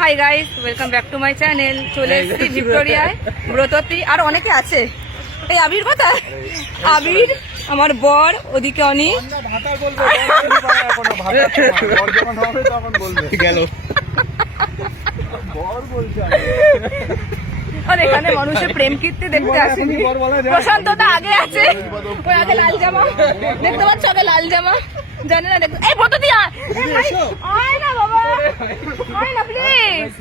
Hi guys, welcome back to my channel. চলে এসেছি ভিক্টোরিয়ায়, ব্রততী আর অনেকে আছে। এই আবির কোথায়? আবির আমার বর, ওদিকে অনেক আর এখানে মানুষের প্রেম কীর্তি দেখতে আসেনি। প্রশান্ত দা আগে আছে, ওই আগে লাল জামা দেখতে পাচ্ছ, আগে লাল জামা জানে না দেখতে। এই ফটো দিয়া আয় না বাবা, আয় না প্লিজ।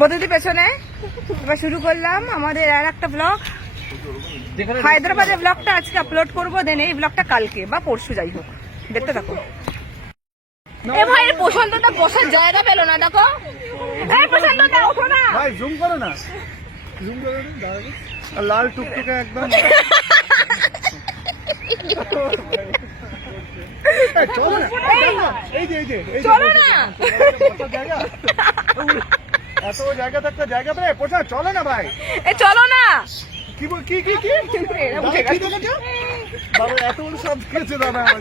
বদুদি পেছনে। এবার শুরু করলাম আমাদের আর একটা ব্লগ। হায়দ্রাবাদের ব্লগটা আজকে আপলোড করবো, দেন এই ব্লগটা কালকে বা পরশু, যাই হোক দেখতে থাকো। এ ভাই প্রশান্তটা বসার জায়গা পেলো না, দেখো। এই প্রশান্তটা ওঠো না ভাই, জুম করো না, জুম করো না। লাল টুকটুকে একদম। চলো না, এই যে চলো না, এত জায়গা থাকতে জায়গা পেয়ে পোছা, চলো না ভাই। এ চলো না। কি কি কি কি বাবা, এত বড় সব খেয়েছে দাদা আমার।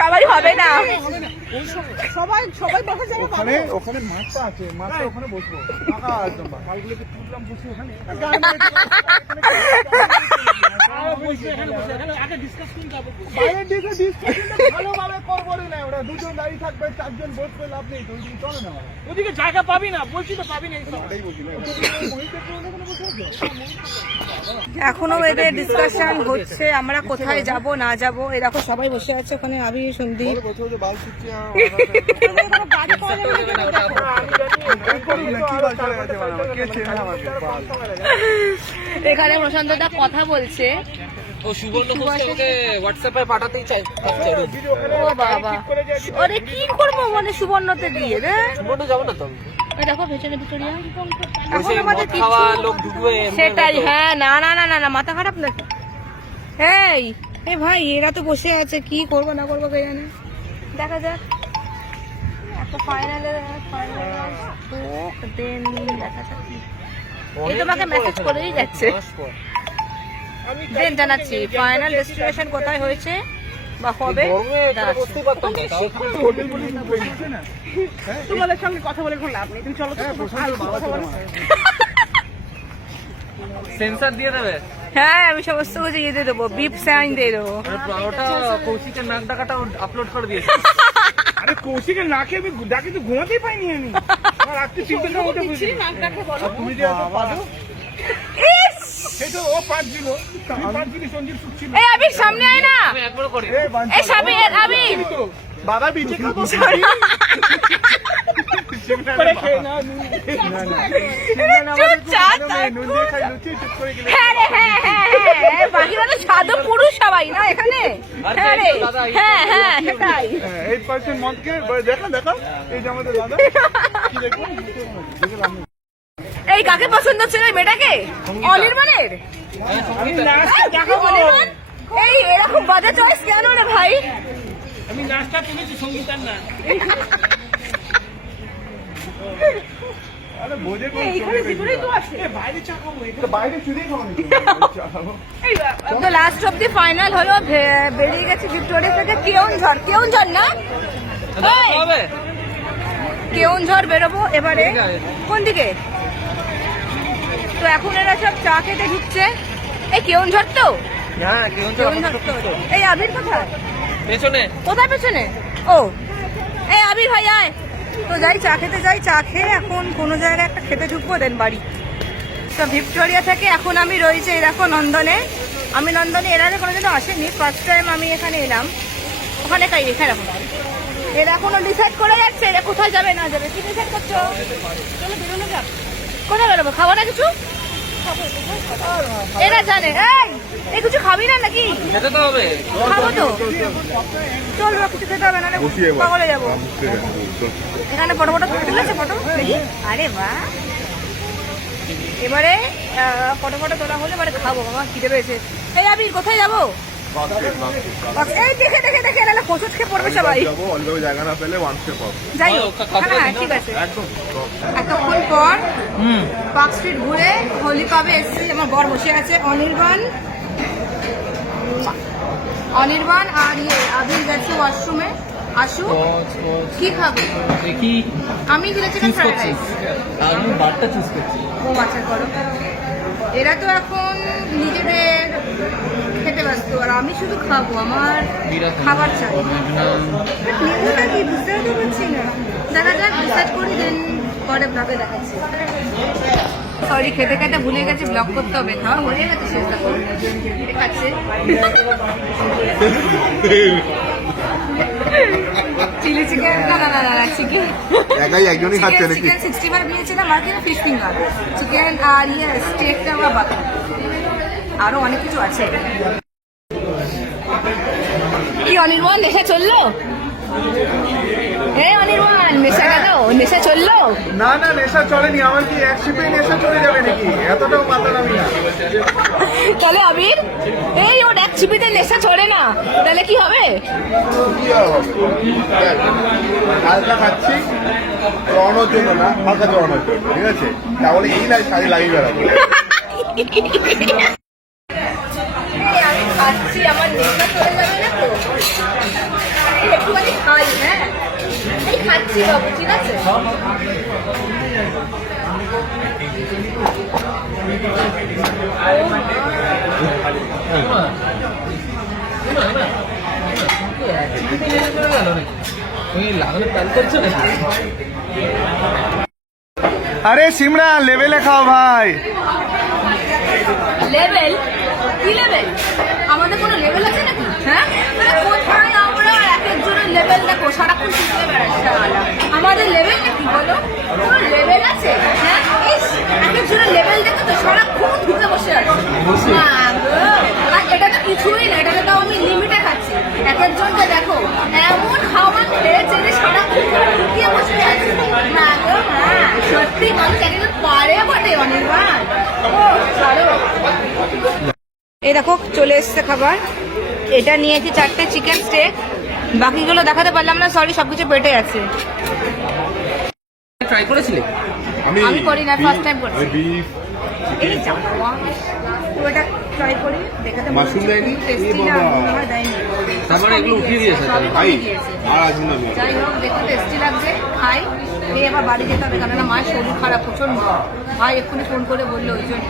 সবাই হবে না, সবাই বসে যাবে। ওখানে ওখানে মাছটা আছে, মাছটা ওখানে বসবো। একদম কালগুলোকে তুললাম, বসে ওখানে ভালোভাবে করবো না। ওরা দুজন দাঁড়িয়ে থাকবে, চারজন বসবে, লাভ নেই। চলো না, ওদিকে জায়গা পাবি না, বলছি তো পাবি না। এখনো এদের ডিসকাশন হচ্ছে আমরা কোথায় যাব না যাব। এই দেখো সবাই বসে আছে ওখানে, আবি সন্দীপ। এখানে প্রশান্ত দা কথা বলছে। ও সুবর্ণ ওকে হোয়াটসঅ্যাপে পাঠাতেই চাই। ও বাবা, ওরে কি করবো মানে সুবর্ণতে দিয়ে রে। সুবর্ণ যাবো না তো। দেখো পেছনে ভিক্টোরিয়া, ওই মদ খাওয়া লোক ঢুকবে সেটাই। হ্যাঁ, না না না না না, মাথা খারাপ নাকি? এই ভাই, এরা তো বসে আছে, কি করবো না করবো কে জানে। দেখা যাক একটা ফাইনালে দেন দেখা যাক। এই তোমাকে মেসেজ করেই যাচ্ছে, দেন জানাচ্ছি ফাইনাল ডেস্টিনেশন কোথায় হয়েছে বা হবে। তোমাদের সঙ্গে কথা বলে কোনো লাভ নেই, তুমি চলো তো। সেন্সর দিয়ে দেবে। হ্যাঁ, আমি সমস্ত কিছু ইয়ে দিয়ে দেবো, বিপ সাইন দিয়ে দেবো। ওটা কৌশিকের নাক ডাকাটা আপলোড করে দিয়েছে। আরে কৌশিকের নাকে আমি ডাকি তো ঘুমাতেই পাইনি আমি। রাত্রি 3টের সময় উঠে বুঝি নাক ডাকে বলো। তুমি যে এত পাদো, সেটা ও পাচ্ছিল, আমি পাচ্ছিলি, সঞ্জীব সুচ্ছিল। এই আবির সামনে আয় না। আমি একবার করি। এই সাবির, আবির বাবা বিচে খাবো। হ্যাঁ রে, হ্যাঁ হ্যাঁ হ্যাঁ, বাকিরা তো সাধু পুরুষ সবাই না এখানে। হ্যাঁ রে, হ্যাঁ হ্যাঁ সেটাই। 8% মদকে দেখো দেখো, এই যে আমাদের দাদা কি দেখো। এই কাকে পছন্দ ছিল এই মেয়েটাকে? অনির্বাণের। এই এরকম বাজে চয়েস কেন রে ভাই? আমি নাচটা তুলেছি, সঙ্গীতার না। আরে বোঝে কোন বাইরে চা খাবো, এটা বাইরে চুরি খাবো। তো লাস্ট অব দি ফাইনাল হলো, বেরিয়ে গেছে ভিক্টোরিয়া থেকে কেওনঝড়। কেওনঝড় না, হবে কেওনঝড় বেরোবো এবারে। কোন দিকে? তো এখন এরা সব চা খেতে ঢুকছে। এই কেওনঝড় তো, হ্যাঁ কেওনঝড় তো। এই আবির কোথায়? পেছনে। কোথায় পেছনে? ও এই আবির ভাই আয় তো, যাই চা খেতে যাই। চা খেয়ে এখন কোনো জায়গায় একটা খেতে ঢুকবো, দেন বাড়ি। তো ভিক্টোরিয়া থেকে এখন আমি রয়েছে এই দেখো নন্দনে। আমি নন্দনে এর আগে কোনোদিনও আসেনি, ফার্স্ট টাইম আমি এখানে এলাম। ওখানে কাই এখানে এখন এরা এখনো ডিসাইড করে যাচ্ছে এরা কোথায় যাবে না যাবে। কি ডিসাইড করছো? চলো বেরোনো যাক। কোথায় বেরোবো? খাবো না কিছু? এরা জানে। এই কিছু খাবি না নাকি? খেতে তো হবে। খাবো তো, চল কিছু খেতে হবে না, পাগলে যাবো। এখানে ফটো ফটো তুলেছে, ফটো দেখি। আরে বাহ, এবারে ফটো ফটো তোলা হলে এবারে খাবো। বাবা খিদে পেয়েছে। এই আবির কোথায় যাবো? এই দেখে দেখে দেখে এরা কোচুচ খেয়ে পড়বে সবাই। জায়গা না পেলে যাই হোক, হ্যাঁ ঠিক আছে। এতক্ষণ পর পার্ক স্ট্রিট ঘুরে হোলি পাবে এসছি। আমার বর বসে আছে, অনির্বাণ আর আবির গেছে ওয়াশরুমে। আসু কি খাবে? দেখি আমি দিলে চিকেন চুজ ফ্রাইড করছি রাইস। আমি বারটা চুজ করছি ও আচ্ছা করো। এরা তো এখন নিজেদের খেতে ব্যস্ত আর আমি শুধু খাবো, আমার খাবার চাই। নিবুটা কি বুঝতে তো পারছি না, দেখা যাক রিসার্চ করি দেন পরে ব্লগে দেখাচ্ছি। সরি খেতে খেতে ভুলে গেছি ব্লগ করতে হবে, খাওয়া হয়ে গেছে শেষ এখন। ঠিক আছে চিলি চিকেন না না না না চিকেন একাই একজনই খাচ্ছে নাকি? চিকেন 65 নিয়েছিলাম আর কিনা ফিশ ফিঙ্গার চিকেন আর ইয়ে স্টেকটা আমরা বাকি আরো অনেক কিছু আছে। কি অনির্বাণ নেশা চললো? অনির্বাণ নেশা গেল, নেশা চললো? না না নেশা চলেনি, আমার কি এক শিপে নেশা চলে যাবে নাকি? এতটাও মাথা নামি না। তাহলে আবির ওর এক চিপিতে নেশা চড়ে না, তাহলে কি হবে? কি আর হবে? দেখ, হালকা খাচ্ছি রওনার জন্য না, হালকা রওনার জন্য, ঠিক আছে? তাহলে এই না শাড়ি লাগিয়ে বেড়াবো। আমি খাচ্ছি, আমার নেশা চলে যাবে না তো? একটুখানি খাই, হ্যাঁ এই খাচ্ছি বাবু, ঠিক আছে? লাগানো প্ল্যান করছো নাকি? আরে সিমরা লেভেলে খাও ভাই। লেভেল? কি লেভেল? আমাদের কোনো লেভেল আছে নাকি? হ্যাঁ কোথায় আমরা এক একজনের লেভেল দেখো, সারাক্ষণ শিখতে বেড়াচ্ছে আমাদের লেভেল নাকি বলো? কোনো লেভেল আছে? হ্যাঁ ইস, এক একজনের লেভেল দেখো তো, সারাক্ষণ ঢুকে বসে আছে। না গো, আর এটা তো কিছুই না, এটাকে তো আমি লিমিটে খাচ্ছি। এক একজনকে দেখো এমন খাবার খেয়েছে যে সারাক্ষণ ঢুকিয়ে বসে আছে। না গো মা, সত্যি মানুষ একজন পারে বটে অনির্বাণ। ও ছাড়ো। এই দেখো চলে এসছে খাবার, এটা নিয়েছি 4টে চিকেন স্টেক, বাকিগুলো দেখাতে পারলাম না, সরি সবকিছু পেটে আছে। ট্রাই করেছিলে? আমি করি না, ফার্স্ট টাইম করছি। বিফ এই যাও তো এটা ট্রাই করি, দেখাতে মাশরুম দেয়নি? টেস্টি এ না বাবা। আমার দেয়নি। তারপরে এগুলো উঠিয়ে দিয়েছে সবই ভাই কমিয়ে দিয়েছে। আর আসুন না। যাই হোক দেখতে টেস্টি লাগছে, খাই এই আবার বাড়ি যেতে হবে, কারণ মায়ের শরীর খারাপ প্রচন্ড। ভাই এক্ষুনি ফোন করে বললো ওই জন্য।